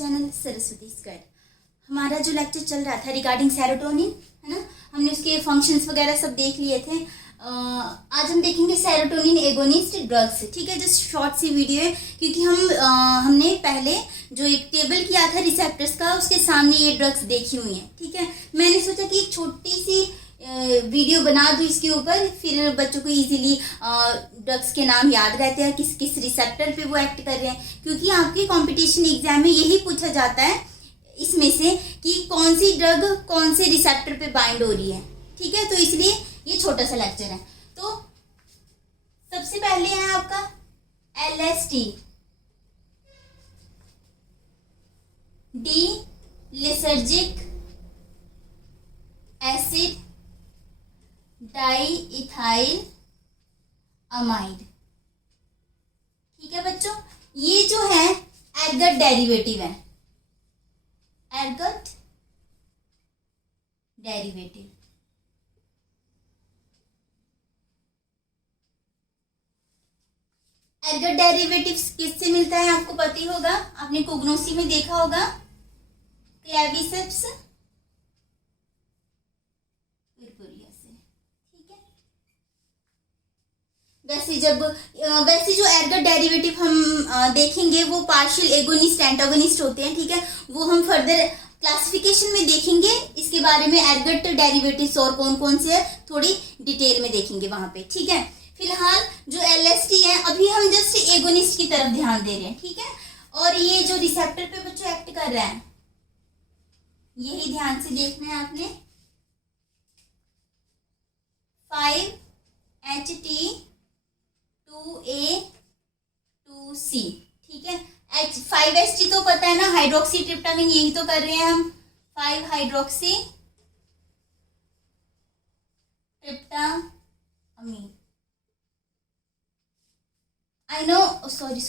Channel Saraswati square. हमारा जो lecture चल रहा था रिगार्डिंग सेरोटोनिन, है ना, हमने उसके फंक्शंस वगैरह सब देख लिए थे। आज हम देखेंगे सेरोटोनिन एगोनिस्ट ड्रग्स। ठीक है, जस्ट शॉर्ट सी वीडियो है क्योंकि हमने पहले जो एक टेबल किया था रिसेप्टर्स का, उसके सामने ये ड्रग्स देखी हुई हैं। ठीक है, मैंने सोचा कि एक छोटी सी वीडियो बना दूँ इसके ऊपर, फिर बच्चों को इजीली ड्रग्स के नाम याद रहते हैं, किस किस रिसेप्टर पे वो एक्ट कर रहे हैं, क्योंकि आपके कंपटीशन एग्जाम में यही पूछा जाता है इसमें से कि कौन सी ड्रग कौन से रिसेप्टर पे बाइंड हो रही है। ठीक है, तो इसलिए ये छोटा सा लेक्चर है। तो सबसे पहले है आपका LSD, D lysergic acid diethyl amide. ठीक है बच्चों, ये जो है एर्गट डेरिवेटिव है, एर्गट डेरिवेटिव। एर्गट डेरिवेटिव किससे मिलता है आपको पता ही होगा, आपने कोग्नोसी में देखा होगा, क्लेविसेप्स पुरपुरिया से। ठीक है, वैसे जो एर्गट डेरिवेटिव हम देखेंगे वो पार्शियल एगोनिस्ट एंटागोनिस्ट होते हैं। ठीक है, वो हम फर्दर क्लासिफिकेशन में देखेंगे, इसके बारे में एर्गट डेरिवेटिव्स और कौन कौन से है थोड़ी डिटेल में देखेंगे वहां पे। ठीक है, फिलहाल जो LSD है अभी हम जस्ट एगोनिस्ट की तरफ ध्यान दे रहे हैं। ठीक है, और ये जो रिसेप्टर पे बच्चों एक्ट कर रहा है यही ध्यान से देखना है आपने। 5HT2A2C। ठीक है, 5HT तो पता है ना, हाइड्रोक्सी ट्रिप्टामिन, यही तो कर रहे हैं हम, 5 hydroxy tryptamine. I know, sorry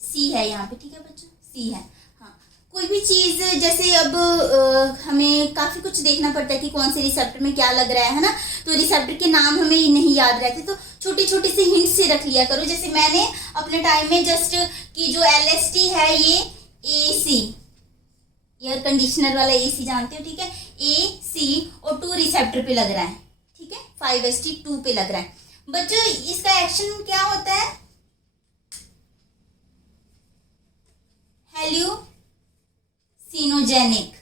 C है यहाँ पे। ठीक है बच्चों, सी है। हाँ, कोई भी चीज़ जैसे अब हमें काफ़ी कुछ देखना पड़ता है कि कौन से रिसेप्टर में क्या लग रहा है ना, तो रिसेप्टर के नाम हमें नहीं याद रहते, तो छोटी छोटी सी हिंट से रख लिया करो। जैसे मैंने अपने टाइम में जस्ट कि जो LSD है ये AC, एयर कंडीशनर वाला AC जानते हो। ठीक है, AC और 2 रिसेप्टर पे लग रहा है। ठीक है, 5HT2 पे लग रहा है। बच्चों इसका एक्शन क्या होता है, हेल्यूसिनोजेनिक।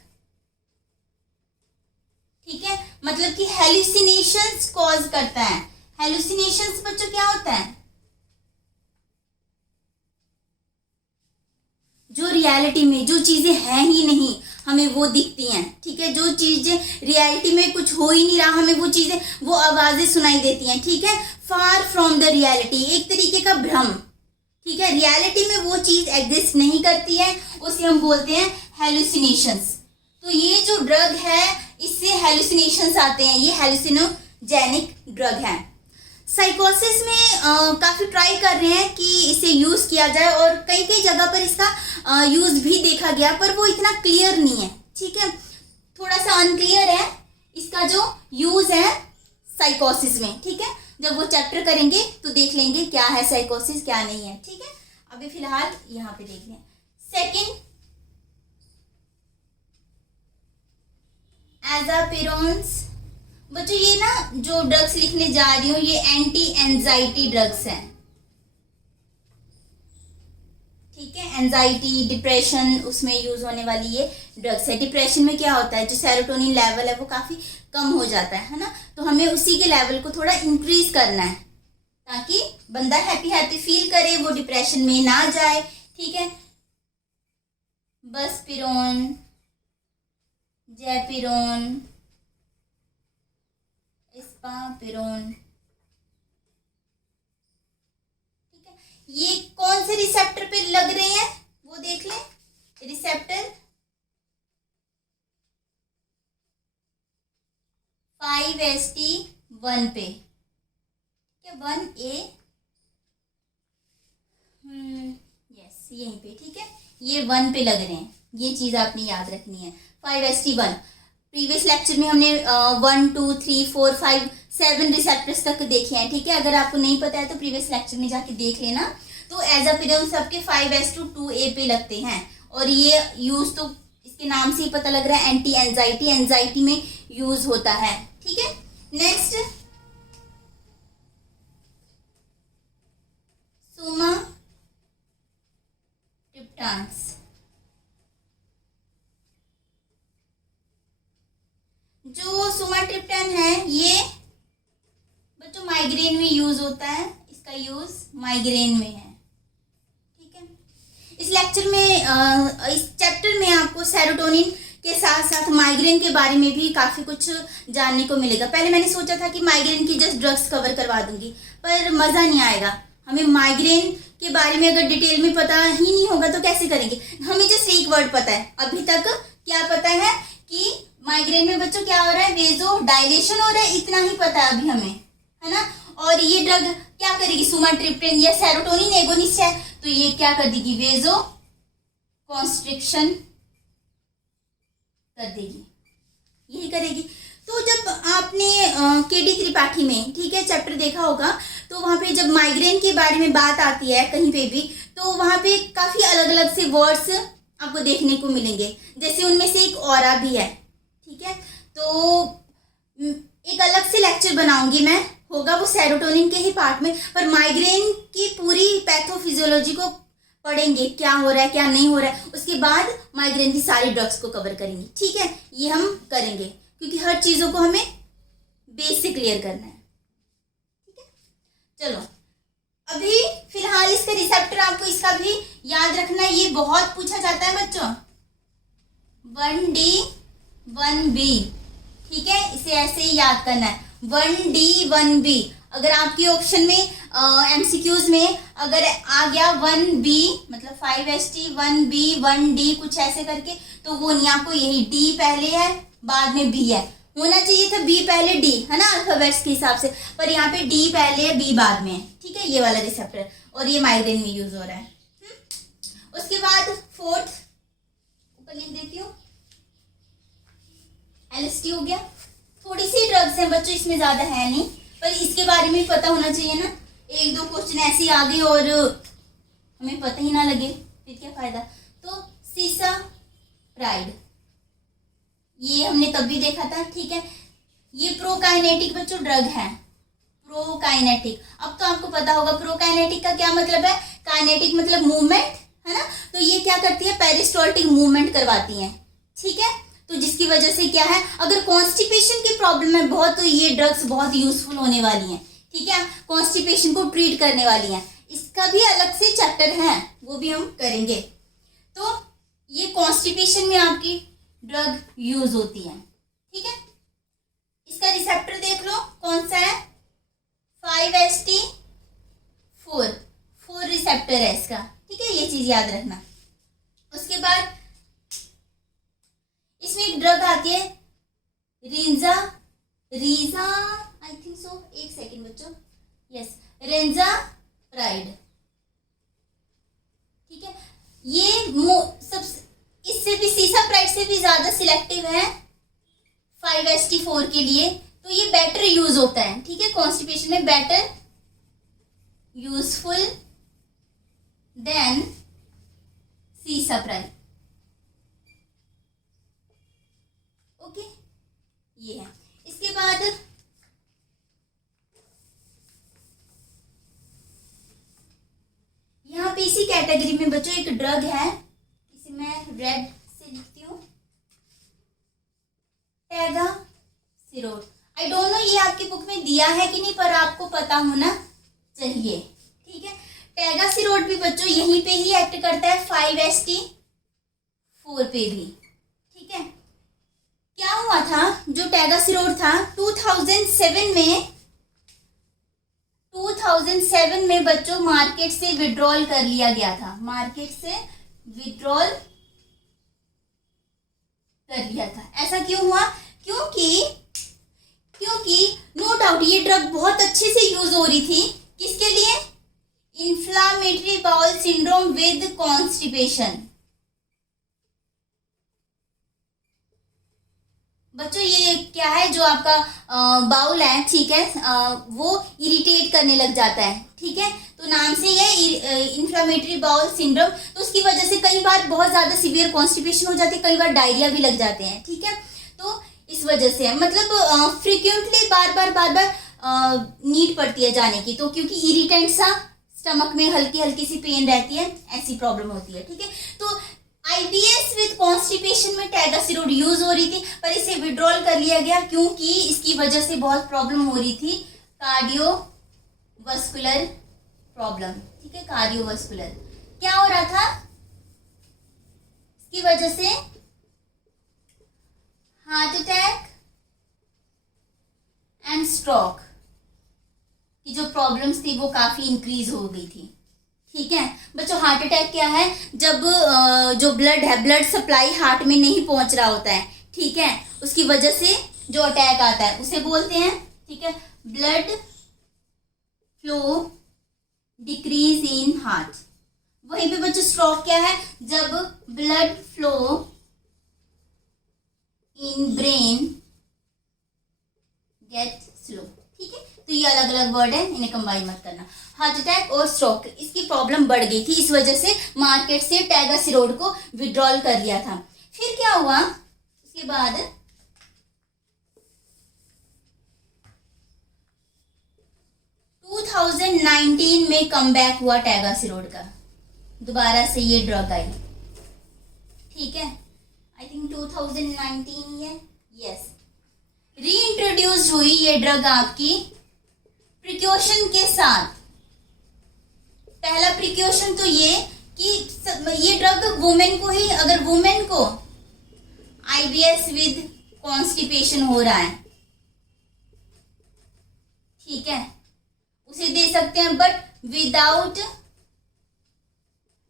ठीक है, मतलब कि हेल्यूसिनेशंस कॉज करता है। हेल्यूसिनेशंस बच्चों क्या होता है, जो रियलिटी में जो चीजें हैं ही नहीं हमें वो दिखती हैं। ठीक है, जो चीजें रियलिटी में कुछ हो ही नहीं रहा हमें वो चीजें, वो आवाजें सुनाई देती हैं। ठीक है, फार फ्रॉम द रियलिटी, एक तरीके का भ्रम। ठीक है, रियलिटी में वो चीज एग्जिस्ट नहीं करती है, उसे हम बोलते हैं हेल्यूसिनेशंस। तो ये जो ड्रग है इससे हेल्यूसिनेशंस आते हैं, ये हेल्यूसिनोजेनिक ड्रग है। साइकोसिस में काफ़ी ट्राई कर रहे हैं कि इसे यूज़ किया जाए और कई कई जगह पर इसका यूज़ भी देखा गया, पर वो इतना क्लियर नहीं है। ठीक है, थोड़ा सा अनक्लियर है इसका जो यूज़ है साइकोसिस में। ठीक है, जब वो चैप्टर करेंगे तो देख लेंगे क्या है साइकोसिस क्या नहीं है। ठीक है, अभी फिलहाल यहाँ पे देख लें। सेकेंड, एजापिरोन्स। बच्चों ये ना जो ड्रग्स लिखने जा रही हूँ ये एंटी एंजाइटी ड्रग्स हैं। ठीक है, एंजाइटी डिप्रेशन उसमें यूज होने वाली ये ड्रग्स है। डिप्रेशन में क्या होता है, जो सेरोटोनिन लेवल है वो काफी कम हो जाता है ना, तो हमें उसी के लेवल को थोड़ा इंक्रीज करना है ताकि बंदा हैप्पी फील करे, वो डिप्रेशन में ना जाए। ठीक है, बसपिरोन, जैपिरोन, इस्पापिरोन। ठीक है, ये कौन से रिसेप्टर पे लग रहे हैं वो देख लें। रिसेप्टर 5HT1 पे, ठीक है, 1A, यस यहीं पे। ठीक है, ये 1 पे लग रहे हैं, ये चीज आपने याद रखनी है। 5HT1 प्रीवियस लेक्चर में हमने 1 2 3 4 5 7 रिसेप्टर्स तक देखे हैं। ठीक है, अगर आपको नहीं पता है तो प्रीवियस लेक्चर में जाके देख लेना। तो एजापिरोन सबके 5s to 2a पे लगते हैं और ये यूज तो इसके नाम से ही पता लग रहा है, एंटी एंजाइटी, एंजाइटी में यूज होता है। ठीक है, नेक्स्ट सुमाट्रिप्टान्स। जो सुमाट्रिप्टान है ये बच्चों माइग्रेन में यूज होता है, इसका यूज माइग्रेन में है। ठीक है, इस लेक्चर में इस चैप्टर में आपको सेरोटोनिन के साथ साथ माइग्रेन के बारे में भी काफ़ी कुछ जानने को मिलेगा। पहले मैंने सोचा था कि माइग्रेन की जस्ट ड्रग्स कवर करवा दूंगी, पर मज़ा नहीं आएगा। हमें माइग्रेन के बारे में अगर डिटेल में पता ही नहीं होगा तो कैसे करेंगे। हमें जस्ट एक वर्ड पता है अभी तक, क्या पता है कि माइग्रेन में बच्चों क्या हो रहा है, वेजो डायलेशन हो रहा है, इतना ही पता है अभी हमें, है ना। और ये ड्रग क्या करेगी, सुमाट्रिप्टेन या सेरोटोनिन एगोनिस्ट है, तो ये क्या कर देगी, वेजो कॉन्स्ट्रिक्शन कर देगी, यही करेगी। तो जब आपने केडी त्रिपाठी में, ठीक है, चैप्टर देखा होगा, तो वहाँ पे जब माइग्रेन के बारे में बात आती है कहीं पे भी, तो वहाँ पे काफ़ी अलग अलग से वर्ड्स आपको देखने को मिलेंगे। जैसे उनमें से एक ऑरा भी है। ठीक है, तो एक अलग से लेक्चर बनाऊंगी मैं, होगा वो सेरोटोनिन के ही पार्ट में, पर माइग्रेन की पूरी पैथोफिजियोलॉजी को पढ़ेंगे, क्या हो रहा है क्या नहीं हो रहा है, उसके बाद माइग्रेन की सारी ड्रग्स को कवर करेंगे। ठीक है, ये हम करेंगे क्योंकि हर चीज़ों को हमें बेस से क्लियर करना है। ठीक है, चलो अभी फिलहाल इसका रिसेप्टर आपको इसका भी याद रखना है, ये बहुत पूछा जाता है बच्चों, 1D 1B। ठीक है, इसे ऐसे ही याद करना है, 1D 1B। अगर आपके ऑप्शन में MCQs में अगर आ गया 1B मतलब 5ST 1B 1D कुछ ऐसे करके, तो वो नहीं, आपको यही D पहले है बाद में B है, होना चाहिए था B पहले D, है ना, अल्फाबेट्स के हिसाब से, पर यहाँ पे D पहले है B बाद में है। ठीक है, ये वाला रिसेप्टर, और ये माइग्रेन में यूज हो रहा है। उसके बाद फोर्थ ऊपर लिख देती हूँ, LSD हो गया। थोड़ी सी ड्रग्स हैं बच्चों, इसमें ज्यादा है नहीं, पर इसके बारे में पता होना चाहिए ना। एक दो क्वेश्चन ऐसे आ गए और हमें पता ही ना लगे, फिर क्या फायदा। तो सीसा प्राइड, ये हमने तब भी देखा था। ठीक है, ये प्रोकाइनेटिक बच्चों ड्रग है, प्रोकाइनेटिक। अब तो आपको पता होगा प्रोकाइनेटिक का क्या मतलब है, काइनेटिक मतलब मूवमेंट, है ना। तो ये क्या करती है, पेरिस्टाल्टिक मूवमेंट करवाती हैं। ठीक है, तो जिसकी वजह से क्या है, अगर कॉन्स्टिपेशन की प्रॉब्लम है बहुत, तो ये ड्रग्स बहुत यूजफुल होने वाली हैं। ठीक है, कॉन्स्टिपेशन को ट्रीट करने वाली हैं। इसका भी अलग से चैप्टर है, वो भी हम करेंगे। तो ये कॉन्स्टिपेशन में आपकी ड्रग यूज होती है। ठीक है, इसका रिसेप्टर देख लो कौन सा है, 5ST4 रिसेप्टर है इसका। ठीक है, ये चीज याद रखना। उसके बाद इसमें एक ड्रग आती है रीजा आई थिंक सो, एक सेकेंड बच्चों, यस, रेंजा प्राइड। ठीक है, ये सब इससे भी, सीसा प्राइड से भी ज्यादा सिलेक्टिव है 5ST4 के लिए, तो ये बेटर यूज होता है। ठीक है, कॉन्स्टिपेशन में बेटर यूजफुल देन सीसा प्राइड। ओके, ये है। इसके बाद यहाँ पे इसी कैटेगरी में बच्चों एक ड्रग है, इसे मैं रेड से लिखती हूँ, टैगासिरोड। आई डोंट नो ये आपकी बुक में दिया है कि नहीं, पर आपको पता होना चाहिए। ठीक है, टैगासिरोड भी बच्चों यहीं पे ही एक्ट करता है, 5ST4 पे भी। ठीक है, क्या हुआ था, जो टैगासिरोड था 2007 में बच्चों मार्केट से विड्रॉल कर लिया गया था, मार्केट से विड्रॉल कर लिया था। ऐसा क्यों हुआ, क्योंकि नो डाउट ये ड्रग बहुत अच्छे से यूज हो रही थी, किसके लिए, inflammatory bowel syndrome with constipation. बच्चों ये क्या है, जो आपका बाउल है, ठीक है, वो इरिटेट करने लग जाता है। ठीक है, तो नाम से ये इन्फ्लामेटरी बाउल सिंड्रोम, तो उसकी वजह से कई बार बहुत ज़्यादा सीवियर कॉन्स्टिपेशन हो जाती है, कई बार डायरिया भी लग जाते हैं, ठीक है। तो इस वजह से मतलब फ्रिक्वेंटली बार बार नीड पड़ती है जाने की, तो क्योंकि इरिटेंट सा स्टमक में हल्की हल्की सी पेन रहती है, ऐसी प्रॉब्लम होती है, ठीक है। तो IBS विद कॉन्स्टिपेशन में टैगासिरोड यूज हो रही थी, पर इसे विड्रॉल कर लिया गया क्योंकि इसकी वजह से बहुत प्रॉब्लम हो रही थी, कार्डियोवास्कुलर प्रॉब्लम, ठीक है। कार्डियोवास्कुलर क्या हो रहा था इसकी वजह से, हार्ट अटैक एंड स्ट्रोक की जो प्रॉब्लम्स थी वो काफी इंक्रीज हो गई थी, ठीक है बच्चों। हार्ट अटैक क्या है, जब जो ब्लड है, ब्लड सप्लाई हार्ट में नहीं पहुंच रहा होता है, ठीक है, उसकी वजह से जो अटैक आता है उसे बोलते हैं, ठीक है, blood flow decrease in heart. वहीं पे बच्चों स्ट्रोक क्या है, जब blood flow in brain get slow, ठीक है। तो ये अलग अलग वर्ड है, इन्हें कंबाइन मत करना। हार्ट अटैक और स्ट्रोक, इसकी प्रॉब्लम बढ़ गई थी, इस वजह से मार्केट से टैगासिरोड को विड्रॉल कर लिया था। फिर क्या हुआ उसके बाद, 2019 में कमबैक हुआ टैगासिरोड का, दोबारा से ये ड्रग आई, ठीक है। आई थिंक 2019 है, यस, रीइंट्रोड्यूस हुई ये ड्रग आपकी प्रिकॉशन के साथ। पहला प्रिकॉशन तो ये कि ये ड्रग वुमेन को ही, अगर वुमेन को IBS विद कॉन्स्टिपेशन हो रहा है, ठीक है, उसे दे सकते हैं, but without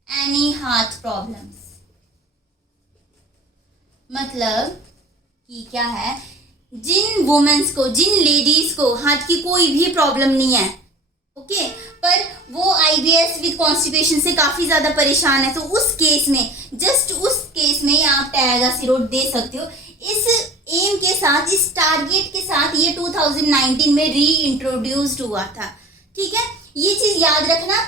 any heart problems. मतलब कि क्या है, जिन वुमेन्स को, जिन लेडीज को हार्ट की कोई भी प्रॉब्लम नहीं है, ओके, पर वो IBS विद कॉन्स्टिपेशन से काफी ज्यादा परेशान है, तो उस केस में, जस्ट उस केस में आप टैगासिरोड दे सकते हो। इस एम के साथ, इस टारगेट के साथ ये 2019 में री इंट्रोड्यूस्ड हुआ था, ठीक है। ये चीज याद रखना,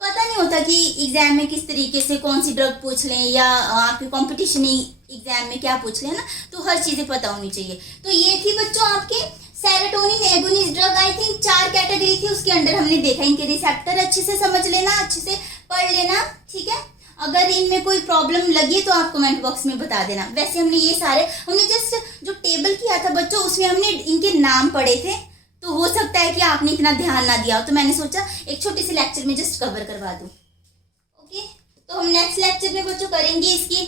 पता नहीं होता कि एग्जाम में किस तरीके से कौन सी ड्रग पूछ लें, या आपके कॉम्पिटिशन एग्जाम में क्या पूछ लें ना, तो हर चीजें पता होनी चाहिए। तो ये थी बच्चों आपके serotonin agonist drug, I think 4 category थी, उसके अंडर हमने देखा। इनके रिसेप्टर अच्छे से समझ लेना, अच्छे से पढ़ लेना, ठीक है। अगर इनमें कोई प्रॉब्लम लगी तो आप कमेंट बॉक्स में बता देना। वैसे हमने ये सारे, हमने जस्ट जो टेबल किया था बच्चों, उसमें हमने इनके नाम पढ़े थे, तो हो सकता है कि आपने इतना ध्यान ना दिया हो, तो मैंने सोचा एक छोटे से लेक्चर में जस्ट कवर करवा दूं। ओके, तो हम नेक्स्ट लेक्चर में बच्चों करेंगे इसकी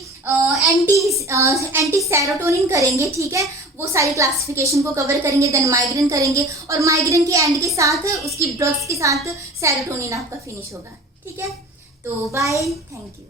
एंटी सेरोटोनिन करेंगे, ठीक है, वो सारी क्लासिफिकेशन को कवर करेंगे, देन माइग्रेन करेंगे, और माइग्रेन के एंड के साथ उसकी ड्रग्स के साथ सेरोटोनिन आपका फिनिश होगा, ठीक है। तो बाय, थैंक यू।